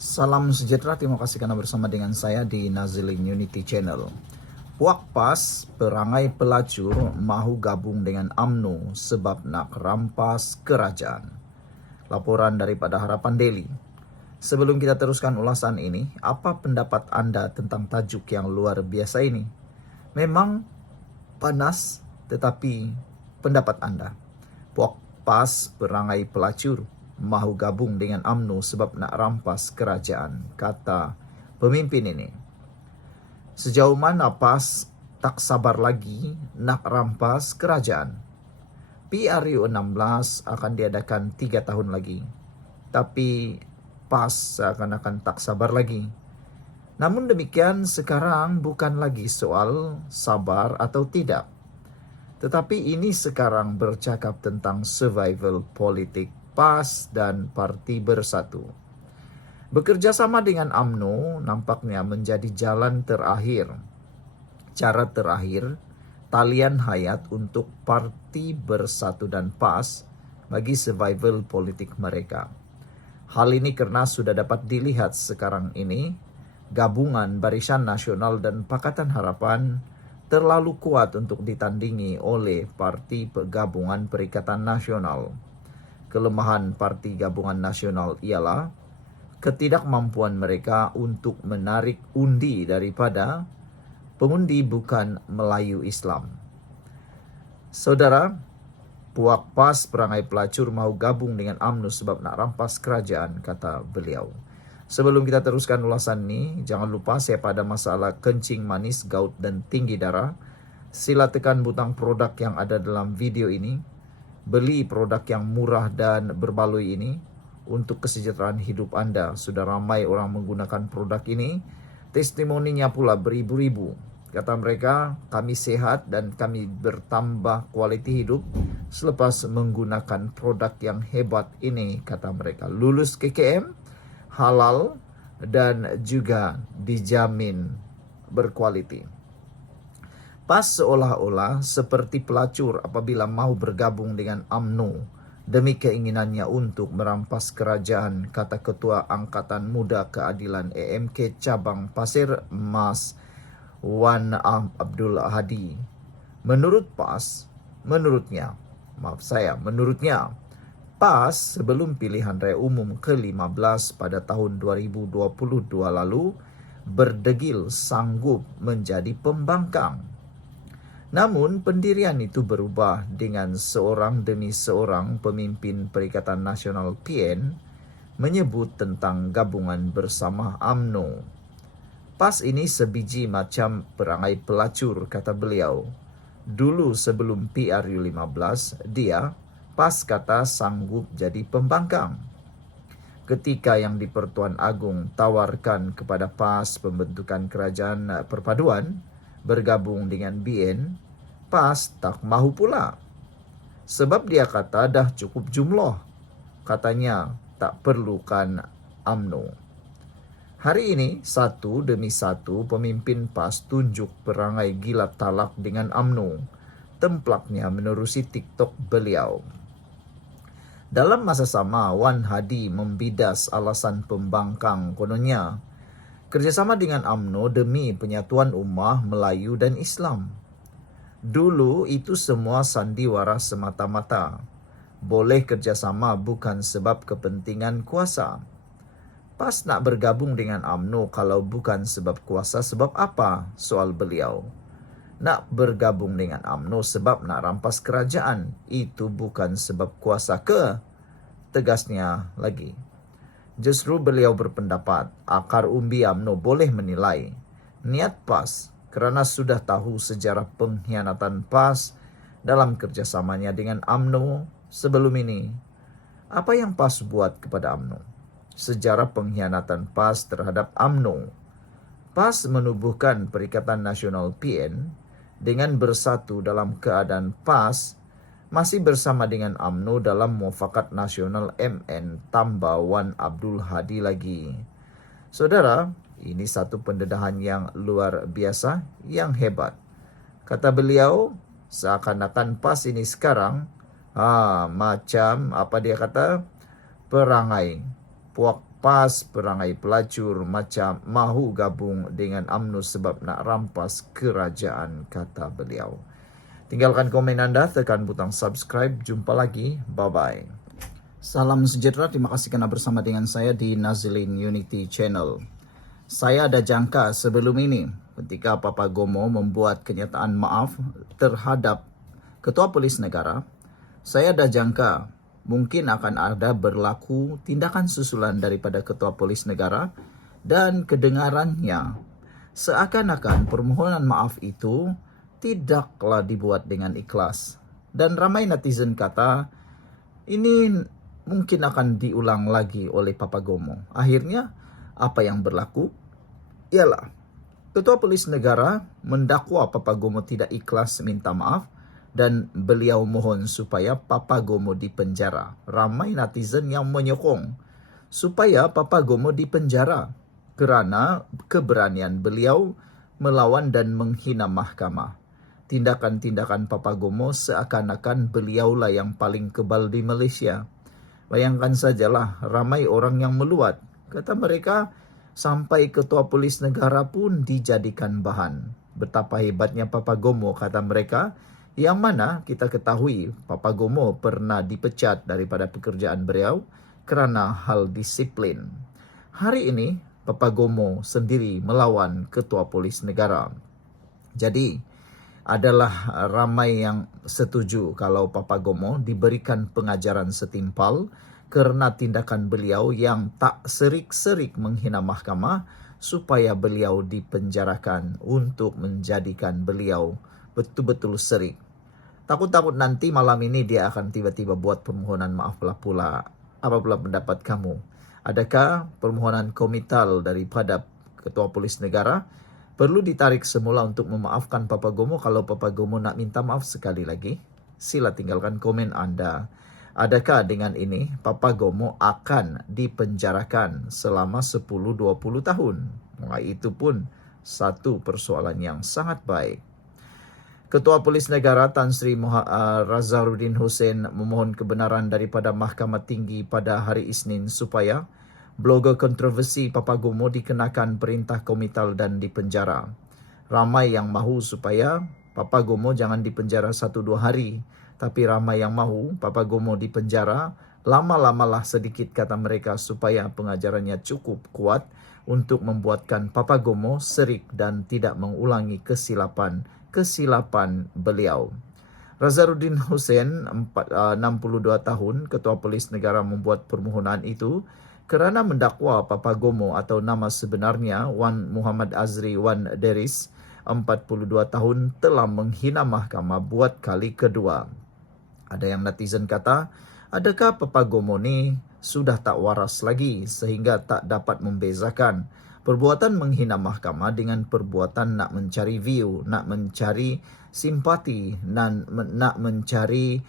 Salam sejahtera, terima kasih karena bersama dengan saya di Nazilin Unity Channel. Puak PAS, perangai pelacur, mahu gabung dengan UMNO sebab nak rampas kerajaan. Laporan daripada Harapan Daily. Sebelum kita teruskan ulasan ini, apa pendapat Anda tentang tajuk yang luar biasa ini? Memang panas, tetapi pendapat Anda. Puak PAS, perangai pelacur, mahu gabung dengan UMNO sebab nak rampas kerajaan, kata pemimpin ini. Sejauh mana PAS tak sabar lagi nak rampas kerajaan? PRU 16 akan diadakan 3 tahun lagi, tapi PAS seakan-akan tak sabar lagi. Namun demikian, sekarang bukan lagi soal sabar atau tidak, tetapi ini sekarang bercakap tentang survival politik PAS dan Parti Bersatu. Bekerja sama dengan UMNO nampaknya menjadi jalan terakhir, cara terakhir, talian hayat untuk Parti Bersatu dan PAS bagi survival politik mereka. Hal ini karena sudah dapat dilihat sekarang ini, gabungan Barisan Nasional dan Pakatan Harapan terlalu kuat untuk ditandingi oleh Parti Gabungan Perikatan Nasional. Kelemahan Parti Gabungan Nasional ialah ketidakmampuan mereka untuk menarik undi daripada pengundi bukan Melayu Islam. Saudara, Puak PAS perangai pelacur mahu gabung dengan UMNO sebab nak rampas kerajaan, kata beliau. Sebelum kita teruskan ulasan ini, jangan lupa siapa ada masalah kencing manis, gout dan tinggi darah, sila tekan butang produk yang ada dalam video ini. Beli produk yang murah dan berbaloi ini untuk kesejahteraan hidup Anda. Sudah ramai orang menggunakan produk ini. Testimoninya pula beribu-ribu. Kata mereka, kami sehat dan kami bertambah kualiti hidup selepas menggunakan produk yang hebat ini, kata mereka. Lulus KKM, halal, dan juga dijamin berkualiti. PAS seolah-olah seperti pelacur apabila mau bergabung dengan UMNO demi keinginannya untuk merampas kerajaan, kata Ketua Angkatan Muda Keadilan AMK Cabang Pasir Mas Wan Abdul Hadi. Menurut PAS, menurutnya PAS sebelum pilihan raya umum ke-15 pada tahun 2022 lalu berdegil sanggup menjadi pembangkang. Namun pendirian itu berubah dengan seorang demi seorang pemimpin Perikatan Nasional PN menyebut tentang gabungan bersama UMNO. PAS ini sebiji macam perangai pelacur, kata beliau. Dulu sebelum PRU 15, dia, PAS kata sanggup jadi pembangkang. Ketika yang di Pertuan Agung tawarkan kepada PAS pembentukan kerajaan perpaduan, bergabung dengan BN, PAS tak mahu pula. Sebab dia kata dah cukup jumlah. Katanya tak perlukan UMNO. Hari ini, satu demi satu pemimpin PAS tunjuk perangai gila talak dengan UMNO. Templaknya menerusi TikTok beliau. Dalam masa sama, Wan Hadi membidas alasan pembangkang kononnya. Kerjasama dengan UMNO demi penyatuan ummah Melayu dan Islam. Dulu itu semua sandiwara semata-mata. Boleh kerjasama bukan sebab kepentingan kuasa. PAS nak bergabung dengan UMNO kalau bukan sebab kuasa, sebab apa? Soal beliau. Nak bergabung dengan UMNO sebab nak rampas kerajaan. Itu bukan sebab kuasa ke? Tegasnya lagi. Justru beliau berpendapat akar umbi UMNO boleh menilai niat PAS kerana sudah tahu sejarah pengkhianatan PAS dalam kerjasamanya dengan UMNO sebelum ini. Apa yang PAS buat kepada UMNO? Sejarah pengkhianatan PAS terhadap UMNO. PAS menubuhkan Perikatan Nasional PN dengan bersatu dalam keadaan PAS masih bersama dengan UMNO dalam Muafakat Nasional MN tambah Wan Abdul Hadi lagi. Saudara, ini satu pendedahan yang luar biasa, yang hebat. Kata beliau, seakan-akan PAS ini sekarang macam apa dia kata, perangai Puak pas perangai pelacur macam mahu gabung dengan UMNO sebab nak rampas kerajaan, kata beliau. Tinggalkan komen anda, tekan butang subscribe. Jumpa lagi. Bye-bye. Salam sejahtera, terima kasih kerana bersama dengan saya di Nazilin Unity Channel. Saya ada jangka sebelum ini ketika Papa Gomo membuat kenyataan maaf terhadap Ketua Polis Negara, saya ada jangka mungkin akan ada berlaku tindakan susulan daripada Ketua Polis Negara dan kedengarannya seakan-akan permohonan maaf itu tidaklah dibuat dengan ikhlas. Dan ramai netizen kata ini mungkin akan diulang lagi oleh Papa Gomo. Akhirnya apa yang berlaku ialah Ketua Polis Negara mendakwa Papa Gomo tidak ikhlas minta maaf dan beliau mohon supaya Papa Gomo dipenjara. Ramai netizen yang menyokong supaya Papa Gomo dipenjara kerana keberanian beliau melawan dan menghina mahkamah. Tindakan-tindakan Papa Gomo seakan-akan beliaulah yang paling kebal di Malaysia. Bayangkan sajalah, ramai orang yang meluat. Kata mereka, sampai Ketua Polis Negara pun dijadikan bahan. Betapa hebatnya Papa Gomo, kata mereka, yang mana kita ketahui Papa Gomo pernah dipecat daripada pekerjaan beliau kerana hal disiplin. Hari ini, Papa Gomo sendiri melawan Ketua Polis Negara. Jadi, adalah ramai yang setuju kalau Papa Gomo diberikan pengajaran setimpal kerana tindakan beliau yang tak serik-serik menghina mahkamah supaya beliau dipenjarakan untuk menjadikan beliau betul-betul serik. Takut-takut nanti malam ini dia akan tiba-tiba buat permohonan maaf pula. Apa pula pendapat kamu? Adakah permohonan komital daripada Ketua Polis Negara perlu ditarik semula untuk memaafkan Papa Gomo? Kalau Papa Gomo nak minta maaf sekali lagi, sila tinggalkan komen anda. Adakah dengan ini Papa Gomo akan dipenjarakan selama 10-20 tahun? Itu pun satu persoalan yang sangat baik. Ketua Polis Negara Tan Sri Razaruddin Hussein memohon kebenaran daripada Mahkamah Tinggi pada hari Isnin supaya blogger kontroversi Papa Gomo dikenakan perintah komital dan dipenjara. Ramai yang mahu supaya Papa Gomo jangan dipenjara 1-2 hari. Tapi ramai yang mahu Papa Gomo dipenjara lama-lamalah sedikit, kata mereka, supaya pengajarannya cukup kuat untuk membuatkan Papa Gomo serik dan tidak mengulangi kesilapan beliau. Razaruddin Hussein, 62 tahun, Ketua Polis Negara membuat permohonan itu kerana mendakwa Papa Gomo atau nama sebenarnya Wan Muhammad Azri Wan Deris, 42 tahun, telah menghina mahkamah buat kali kedua. Ada yang netizen kata, adakah Papa Gomo ni sudah tak waras lagi sehingga tak dapat membezakan perbuatan menghina mahkamah dengan perbuatan nak mencari view, nak mencari simpati, dan nak mencari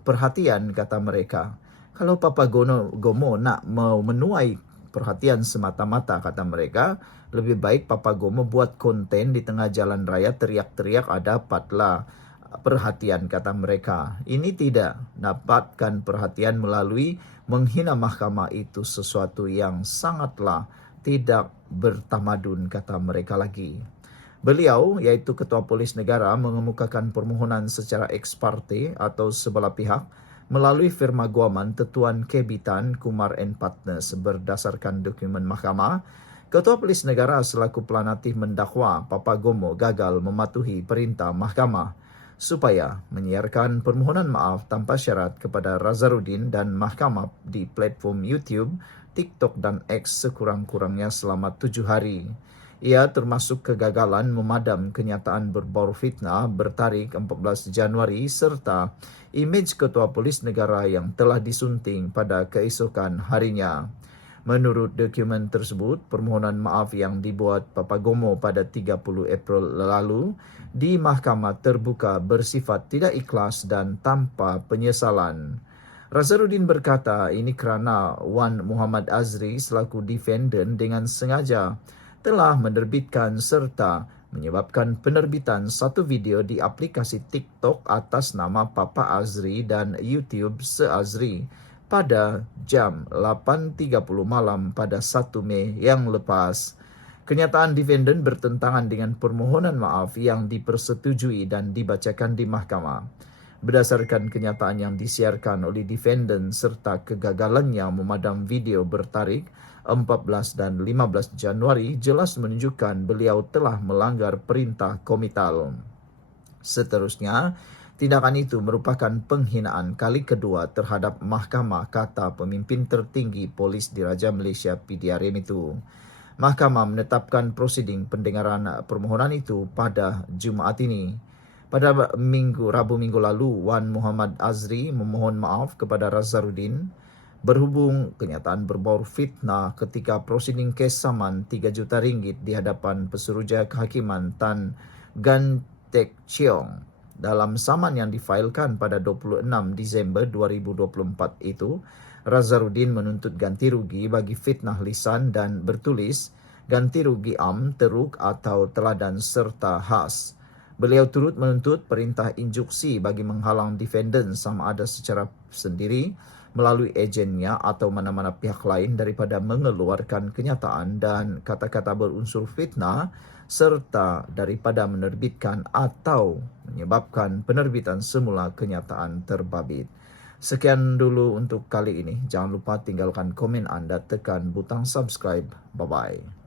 perhatian, kata mereka. Kalau Papa Gomo nak menuai perhatian semata-mata, kata mereka, lebih baik Papa Gomo buat konten di tengah jalan raya teriak-teriak, dapatlah perhatian, kata mereka. Ini tidak dapatkan perhatian melalui menghina mahkamah, itu sesuatu yang sangatlah tidak bertamadun, kata mereka lagi. Beliau, iaitu Ketua Polis Negara, mengemukakan permohonan secara ex parte atau sebelah pihak melalui firma guaman Tetuan Kebitan Kumar and Partners. Berdasarkan dokumen mahkamah, Ketua Polis Negara selaku pelanatih mendakwa Papa Gomo gagal mematuhi perintah mahkamah supaya menyiarkan permohonan maaf tanpa syarat kepada Razaruddin dan mahkamah di platform YouTube, TikTok dan X sekurang-kurangnya selama 7 hari. Ia termasuk kegagalan memadam kenyataan berbau fitnah bertarikh 14 Januari serta imej Ketua Polis Negara yang telah disunting pada keesokan harinya. Menurut dokumen tersebut, permohonan maaf yang dibuat Papa Gomo pada 30 April lalu di mahkamah terbuka bersifat tidak ikhlas dan tanpa penyesalan. Razaruddin berkata ini kerana Wan Muhammad Azri selaku defendant dengan sengaja telah menerbitkan serta menyebabkan penerbitan satu video di aplikasi TikTok atas nama Papa Azri dan YouTube Se-Azri pada jam 8.30 malam pada 1 Mei yang lepas. Kenyataan defendant bertentangan dengan permohonan maaf yang dipersetujui dan dibacakan di mahkamah. Berdasarkan kenyataan yang disiarkan oleh defendant serta kegagalannya memadam video bertarikh 14 dan 15 Januari jelas menunjukkan beliau telah melanggar perintah komital. Seterusnya, tindakan itu merupakan penghinaan kali kedua terhadap mahkamah, kata pemimpin tertinggi polis Diraja Malaysia PDRM itu. Mahkamah menetapkan prosiding pendengaran permohonan itu pada Jumaat ini. Pada Rabu minggu lalu, Wan Muhammad Azri memohon maaf kepada Nazarudin berhubung kenyataan berbau fitnah ketika prosiding kes saman RM3 juta di hadapan Pesuruhjaya Kehakiman Tan Gan Tek Cheong. Dalam saman yang difailkan pada 26 Disember 2024 itu, Nazarudin menuntut ganti rugi bagi fitnah lisan dan bertulis, ganti rugi teruk atau teladan serta khas. Beliau turut menuntut perintah injuksi bagi menghalang defendant sama ada secara sendiri, melalui ejennya atau mana-mana pihak lain daripada mengeluarkan kenyataan dan kata-kata berunsur fitnah serta daripada menerbitkan atau menyebabkan penerbitan semula kenyataan terbabit. Sekian dulu untuk kali ini. Jangan lupa tinggalkan komen anda, tekan butang subscribe. Bye-bye.